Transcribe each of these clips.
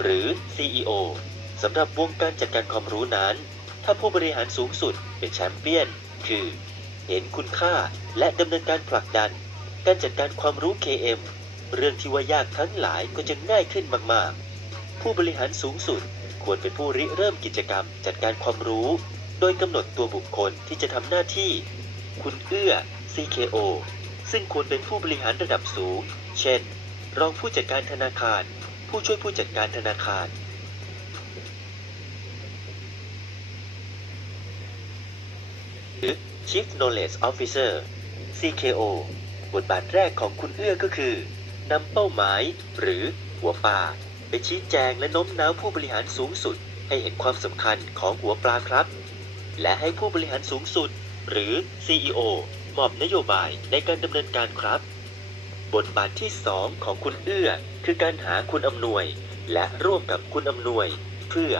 หรือ CEO สำหรับวงการจัดการความรู้นั้น ถ้าผู้บริหารสูงสุดเป็นแชมเปี้ยน คือ เห็นคุณค่าและดำเนินการผลักดัน การจัดการความรู้ KM เรื่องที่ว่ายากทั้งหลายก็จะง่ายขึ้นมากๆ ผู้บริหารสูงสุดควรเป็นผู้ริเริ่มกิจกรรมจัดการความรู้ โดยกำหนดตัวบุคคลที่จะทำหน้าที่ คุณเอื้อ CKO ซึ่งควรเป็นผู้บริหารระดับสูง เช่น รองผู้จัดการธนาคาร ผู้ช่วยผู้จัดการธนาคาร หรือ Chief Knowledge Officer CKO บทบาทแรกของคุณเอื้อก็คือนำเป้าหมายหรือหัวปลาไปชี้แจงและโน้มน้าวผู้บริหารสูงสุด ให้เห็นความสำคัญของหัวปลาครับ และให้ผู้บริหารสูงสุด หรือ CEO มอบนโยบายในการดำเนินการครับ บทบาทที่ 2 ของคุณเอื้อ คือการหาคุณอำนวย และร่วมกับคุณอำนวย เพื่อ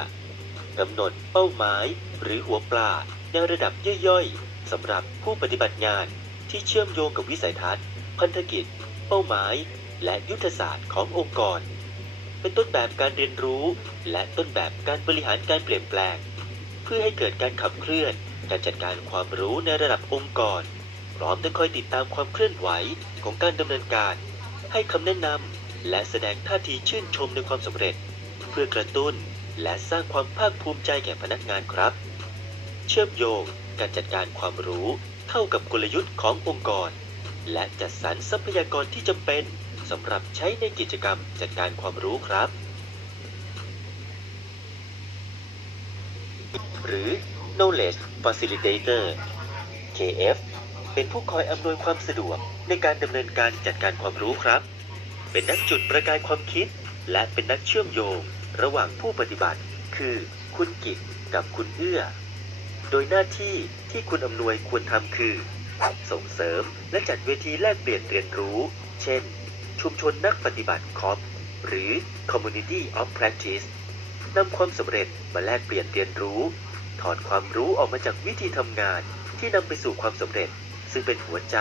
กำหนดเป้าหมาย หรือหัวปลาในระดับย่อยๆสำหรับผู้ปฏิบัติงานที่เชื่อมโยงกับวิสัยทัศน์ พันธกิจ เป้าหมาย และยุทธศาสตร์ขององค์กร เป็นต้นแบบการเรียนรู้ และต้นแบบการบริหารการเปลี่ยนแปลง เพื่อให้เกิดการขับเคลื่อนการจัดการความรู้ในระดับองค์กร พร้อมทั้งคอยติดตามความเคลื่อนไหวของการดำเนินการ ให้คำแนะนำและแสดงท่าทีชื่นชมในความสำเร็จ เพื่อกระตุ้นและสร้างความภาคภูมิใจแก่พนักงานครับ เชื่อมโยงการจัดการความรู้เข้ากับกลยุทธ์ขององค์กร และจัดสรรทรัพยากรที่จำเป็นสำหรับใช้ในกิจกรรมจัดการความรู้ครับ หรือ knowledge facilitator KF เป็นผู้คอยอำนวยความสะดวกในการดำเนินการจัดการความรู้ครับ เป็นนักจุดประกายความคิด และเป็นนักเชื่อมโยง ระหว่างผู้ปฏิบัติ คือคุณกิจกับคุณเอื้อ โดยหน้าที่ที่คุณอำนวยควรทำคือ ส่งเสริมและจัดเวทีแลกเปลี่ยนเรียนรู้ เช่น ชุมชนนักปฏิบัติคอปหรือ Community of Practice นำความสำเร็จมาแลกเปลี่ยนเรียนรู้ ถอดความรู้ออกมาจากวิธีทำงานที่นำไปสู่ความสำเร็จ ซึ่งเป็นหัวใจ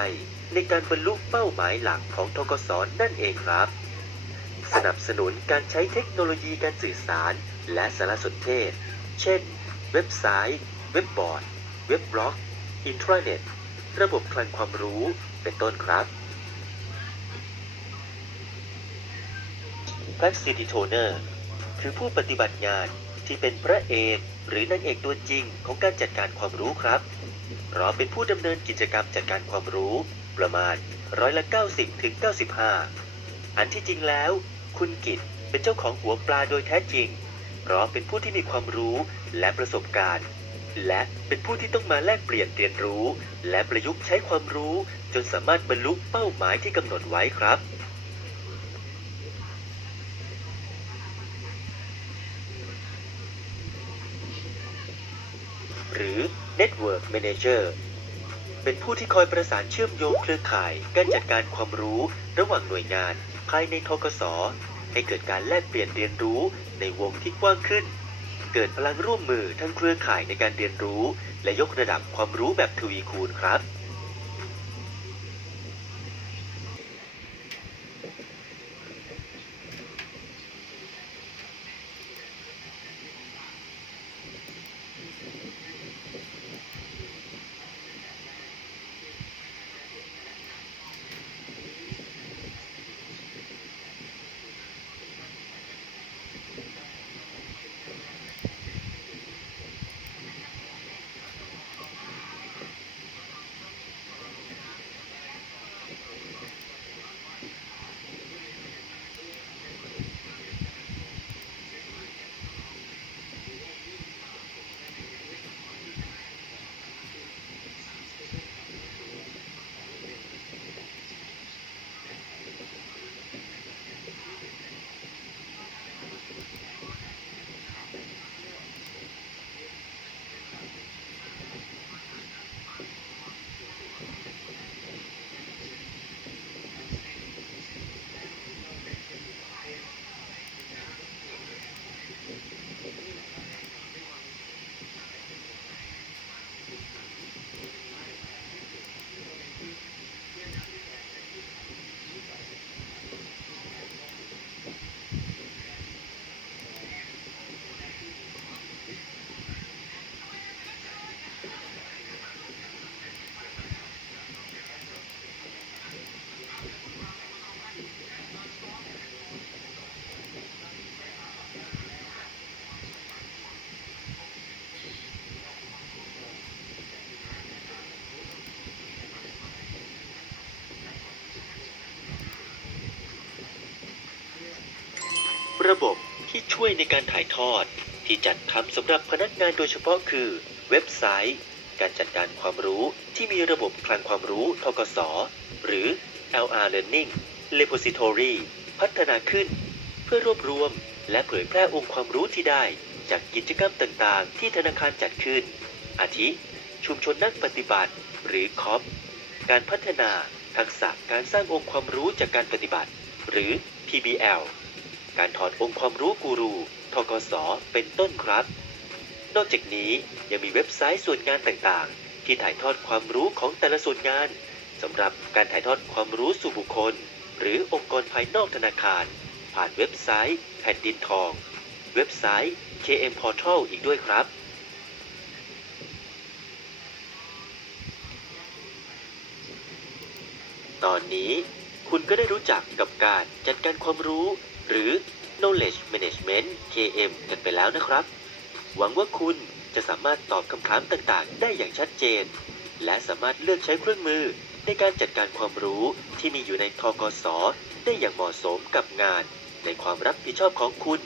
ในการบรรลุเป้าหมายหลักของทกศนั่นเองครับ สนับสนุนการใช้เทคโนโลยีการสื่อสาร และสารสนเทศ เช่น เว็บไซต์ เว็บบอร์ด เว็บบล็อก อินทราเน็ต ระบบคลังความรู้ เป็นต้นครับ Facility Toner คือผู้ปฏิบัติงานที่เป็นพระเอกหรือนางเอกตัวจริงของการจัดการความรู้ครับ เพราะเป็นผู้ดำเนินกิจกรรมจัดการความรู้ ประมาณร้อยละ 90 ถึง 95 อันที่จริงแล้ว คุณกิตเป็นเจ้าของหัวปลาโดยแท้จริง เพราะเป็นผู้ที่มีความรู้และประสบการณ์ และเป็นผู้ที่ต้องมาแลกเปลี่ยนเรียนรู้ และประยุกต์ใช้ความรู้ จนสามารถบรรลุเป้าหมายที่กำหนดไว้ครับ หรือ Network Manager เป็นผู้ที่คอยประสานเชื่อมโยงเครือข่าย การจัดการความรู้ระหว่างหน่วยงาน ภายในทกศให้เกิดการแลกเปลี่ยนเรียนรู้ในวงที่กว้างขึ้น เกิดพลังร่วมมือทั้งเครือข่ายในการเรียนรู้ และยกระดับความรู้แบบทวีคูณครับ บบที่ช่วยในการถ่ายทอด ที่จัดทำสำหรับพนักงานโดยเฉพาะคือ เว็บไซต์ การจัดการความรู้ที่มีระบบคลังความรู้ทกสหรือ LR Learning Repository พัฒนาขึ้น เพื่อรวบรวมและเผยแพร่องค์ความรู้ที่ได้ จากกิจกรรมต่างๆ ที่ธนาคารจัดขึ้น อาทิ ชุมชนนักปฏิบัติ หรือคอปการพัฒนาทักษะการสร้างองค์ความรู้จากการปฏิบัติ หรือ PBL การถอดองค์ความรู้กูรูทกสเป็นต้นครับ นอกจากนี้ยังมีเว็บไซต์ส่วนงานต่างๆ ที่ถ่ายทอดความรู้ของแต่ละส่วนงานสำหรับการถ่ายทอดความรู้สู่บุคคล หรือองค์กรภายนอกธนาคาร ผ่านเว็บไซต์แผ่นดินทอง เว็บไซต์ KM Portal อีกด้วยครับตอนนี้คุณก็ได้รู้จักกับการจัดการความรู้ หรือ knowledge management KM กันไปแล้วนะครับ หวังว่าคุณจะสามารถตอบคำถามต่างๆ ได้อย่างชัดเจน และสามารถเลือกใช้เครื่องมือในการจัดการความรู้ที่มีอยู่ในทกสได้อย่างเหมาะสมกับงาน ในความรับผิดชอบของคุณ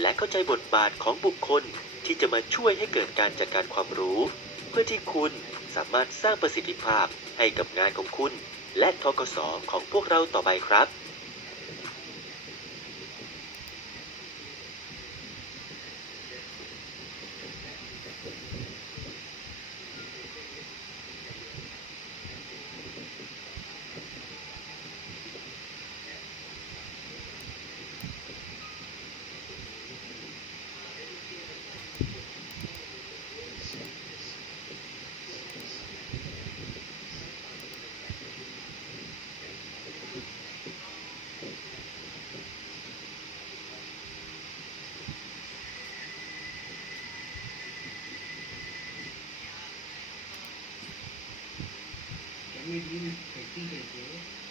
และเข้าใจบทบาทของบุคคลที่จะมาช่วยให้เกิดการจัดการความรู้ เพื่อที่คุณสามารถสร้างประสิทธิภาพให้กับงานของคุณ และทกสของพวกเราต่อไปครับ จะ